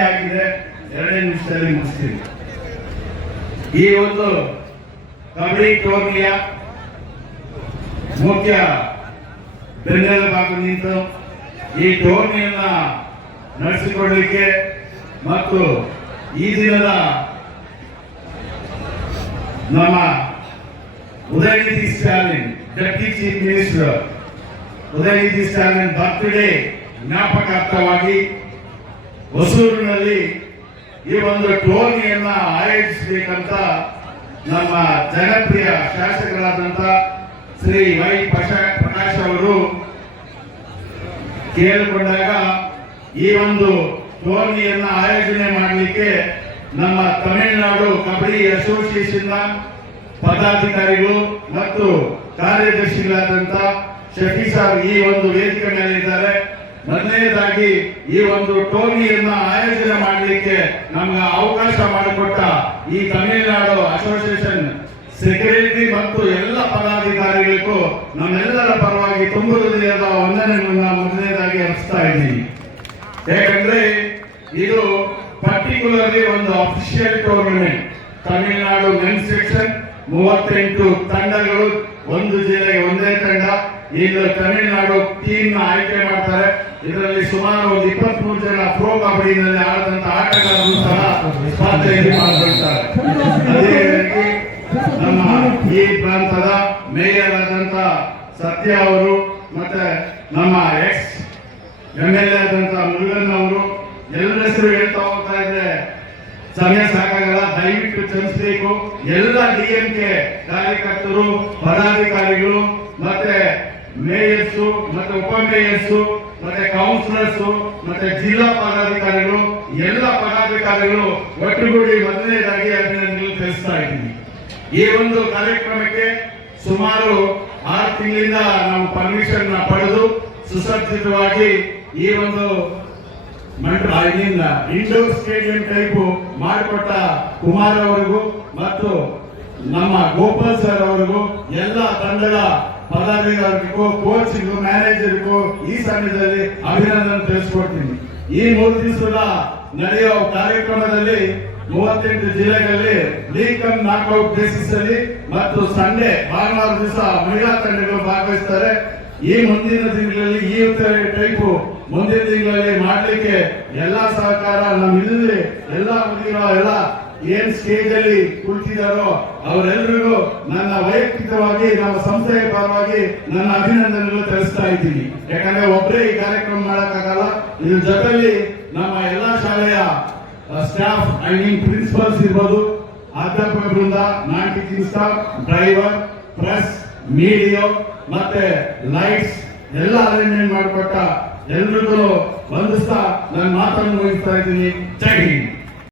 ಸಮಯ ಆಗಿದೆ, 2 ನಿಮಿಷದಲ್ಲಿ ಮುಗಿಸ್ತೀನಿ. ಈ ಒಂದು ಕಬಡ್ಡಿ ಟೂರ್ನಿಯ ಮುಖ್ಯ ಬೆನ್ನೆಲುಬಾಗಿ ನಿಂತು ಈ ಟೂರ್ನಿಯನ್ನ ನಡೆಸಿಕೊಳ್ಳಲಿಕ್ಕೆ ಮತ್ತು ಈ ದಿನದ ನಮ್ಮ Udhayanidhi Stalin deputy chief minister Udhayanidhi Stalin birthday ಜ್ಞಾಪಕಾರ್ಥವಾಗಿ ಹೊಸೂರಿನಲ್ಲಿ ಈ ಒಂದು ಟೂರ್ನಿಯನ್ನ ಆಯೋಜಿಸಬೇಕಂತ ನಮ್ಮ ಜನಪ್ರಿಯ ಶಾಸಕರಾದಂತ ಶ್ರೀ ವೈ ಪ್ರಕಾಶ್ ಅವರು ಕೇಳಿಕೊಂಡಾಗ ಈ ಒಂದು ಟೂರ್ನಿಯನ್ನ ಆಯೋಜನೆ ಮಾಡಲಿಕ್ಕೆ ನಮ್ಮ ತಮಿಳುನಾಡು ಕಬಡ್ಡಿ ಅಸೋಸಿಯೇಷನ್ ಪದಾಧಿಕಾರಿಗಳು ಮತ್ತು ಕಾರ್ಯದರ್ಶಿಗಳಾದಂತ ಶಫಿ ಸರ್ ಈ ಒಂದು ವೇದಿಕೆ ಮೇಲೆ ಇದ್ದಾರೆ. ಮೊದಲನೇದಾಗಿ ಈ ಒಂದು ಟೂರ್ನಿಯನ್ನ ಆಯೋಜನೆ ಮಾಡಲಿಕ್ಕೆ ನಮ್ಗೆ ಅವಕಾಶ ಮಾಡಿಕೊಟ್ಟ ಈ ತಮಿಳುನಾಡು ಅಸೋಸಿಯೇಷನ್ ಸೆಕ್ರೆಟರಿ ಮತ್ತು ಎಲ್ಲ ಪದಾಧಿಕಾರಿಗಳಿಗೂ ನಮ್ಮೆಲ್ಲರ ಪರವಾಗಿ ತುಂಬ ಹೃದಯದ ವಂದನೆಗಳನ್ನ ಮೊದಲನೇದಾಗಿ ಅರ್ಪಿಸ್ತಾ ಇದ್ದೀನಿ. ಯಾಕಂದ್ರೆ ಇದು ಪರ್ಟಿಕ್ಯುಲರ್ಲಿ ಒಂದು official tournament. Tamil Nadu men's section 38 ತಂಡಗಳು, ಒಂದು ಜಿಲ್ಲೆಗೆ ಒಂದೇ ತಂಡ. ಈಗ ತಮಿಳುನಾಡು ಟೀಮ್ ನ ಆಯ್ಕೆ ಮಾಡ್ತಾರೆ. ಇದರಲ್ಲಿ ಸುಮಾರು 23 ಜನ ಪ್ರೋ ಕಬಡ್ಡಿನಲ್ಲಿ ಆಡದಂತ ಆಟಗಾರರು ಸಹ ಸ್ಪರ್ಧೆಯಲ್ಲಿ ಪಾಲ್ಗೊಳ್ತಾರೆ. ಅದೇ ರೀತಿ ನಮ್ಮ ಈ ಪ್ರಾಂತದ ಮೇಯರ್ ಆದಂತ ಸತ್ಯ ಅವರು ಮತ್ತೆ ನಮ್ಮ ಎಕ್ಸ್ MLA ಆದಂತ ಮುರುಗನ್ ಅವರು ಎಲ್ಲರ ಹೆಸರು ಹೇಳ್ತಾ ಹೋಗ್ತಾ ಇದ್ರೆ ಸಮಯ ಸಾಕಾಗಲ್ಲ. ದಯವಿಟ್ಟು ಕ್ಷಮಿಸಬೇಕು. ಎಲ್ಲ DMK ಕಾರ್ಯಕರ್ತರು, ಪದಾಧಿಕಾರಿಗಳು ಮತ್ತೆ ಮೇಯರ್ಸು ಮತ್ತೆ ಉಪಮೇಯರ್ಸು ಮತ್ತೆ ಕೌನ್ಸಿಲರ್ಸ್ ಮತ್ತೆ ಜಿಲ್ಲಾ ಪದಾಧಿಕಾರಿಗಳು ಎಲ್ಲ ಪದಾಧಿಕಾರಿಗಳು ಒಟ್ಟುಗೂಡಿ ಮೊದಲನೇದಾಗಿ ಅಭಿನಂದನೆ ತಿಳಿಸ್ತಾ ಇದ್ದೀನಿ. ಈ ಒಂದು ಕಾರ್ಯಕ್ರಮಕ್ಕೆ ಸುಮಾರು 6 ತಿಂಗಳಿಂದ ನಾವು ಪರ್ಮಿಷನ್ ಪಡೆದು ಸುಸಜ್ಜಿತವಾಗಿ ಈ ಒಂದು ಇಂಡೋರ್ ಸ್ಟೇಡಿಯಂ ಟೈಪ್ ಮಾಡಿಕೊಟ್ಟ ಕುಮಾರ್ ಅವರಿಗೂ ಮತ್ತು ನಮ್ಮ ಗೋಪಾಲ್ ಸರ್ ಅವರಿಗೂ ಎಲ್ಲ ತಂಡದ ಪದಾಧಿಕಾರಿಗೂ ಕೋಚ್ಗೂ ಮ್ಯಾನೇಜರ್ಗೂ ಈ ಸಮಯದಲ್ಲಿ ಅಭಿನಂದನೆ ತಿಳಿಸ್ಕೊಡ್ತೀನಿ. ಈ 3 ದಿವಸದ ನಡೆಯುವ ಕಾರ್ಯಕ್ರಮದಲ್ಲಿ 38 ಜಿಲ್ಲೆಗಳಲ್ಲಿ ಲೀಗ್ ಕಮ್ ನಾಕ್ಔಟ್ ಬೇಸಿಸ್ ಅಲ್ಲಿ ಮತ್ತು ಸಂಡೇ ಭಾನುವಾರ ದಿವಸ ಮಹಿಳಾ ತಂಡಗಳು ಭಾಗವಹಿಸ್ತಾರೆ. ಈ ಮುಂದಿನ ದಿನಗಳಲ್ಲಿ ಈ ಟೈಪ್ ಮುಂದಿನ ದಿನಗಳಲ್ಲಿ ಮಾಡಲಿಕ್ಕೆ ಎಲ್ಲಾ ಸಹಕಾರ ನಮ್ಮಿಲ್ಲಿ ಎಲ್ಲ ಎಲ್ಲ ಏನ್ ಸ್ಟೇಜ್ ಅಲ್ಲಿ ಕುಳಿತಿದ್ದಾರೋ ಅವರೆಲ್ಲರಿಗೂ ನನ್ನ ವೈಯಕ್ತಿಕವಾಗಿ ನಮ್ಮ ಸಂಸ್ಥೆಯ ಪರವಾಗಿ ನನ್ನ ಅಭಿನಂದನೆಗಳು ತಿಳಿಸ್ತಾ ಇದ್ದೀನಿ. ಯಾಕಂದ್ರೆ ಒಬ್ಬರೇ ಈ ಕಾರ್ಯಕ್ರಮ ಮಾಡಕ್ಕಾಗಲ್ಲ. ಇದ್ರ ಜೊತೆಲಿ ನಮ್ಮ ಎಲ್ಲಾ ಶಾಲೆಯ ಸ್ಟಾಫ್ ಪ್ರಿನ್ಸಿಪಲ್ಸ್ ಇರ್ಬೋದು, ಅಧ್ಯಾಪಕರಿಂದ, non teaching staff, driver, press, media ಮತ್ತೆ ಲೈಟ್ಸ್ ಎಲ್ಲ ಅರೇಂಜ್ಮೆಂಟ್ ಮಾಡಿಕೊಟ್ಟ ಎಲ್ರಿಗೂ ವಂದಿಸ್ತಾ ನನ್ನ ಮಾತನ್ನು ಮುಗಿಸ್ತಾ ಇದ್ದೀನಿ. ಜೈ ಹಿಂದ್.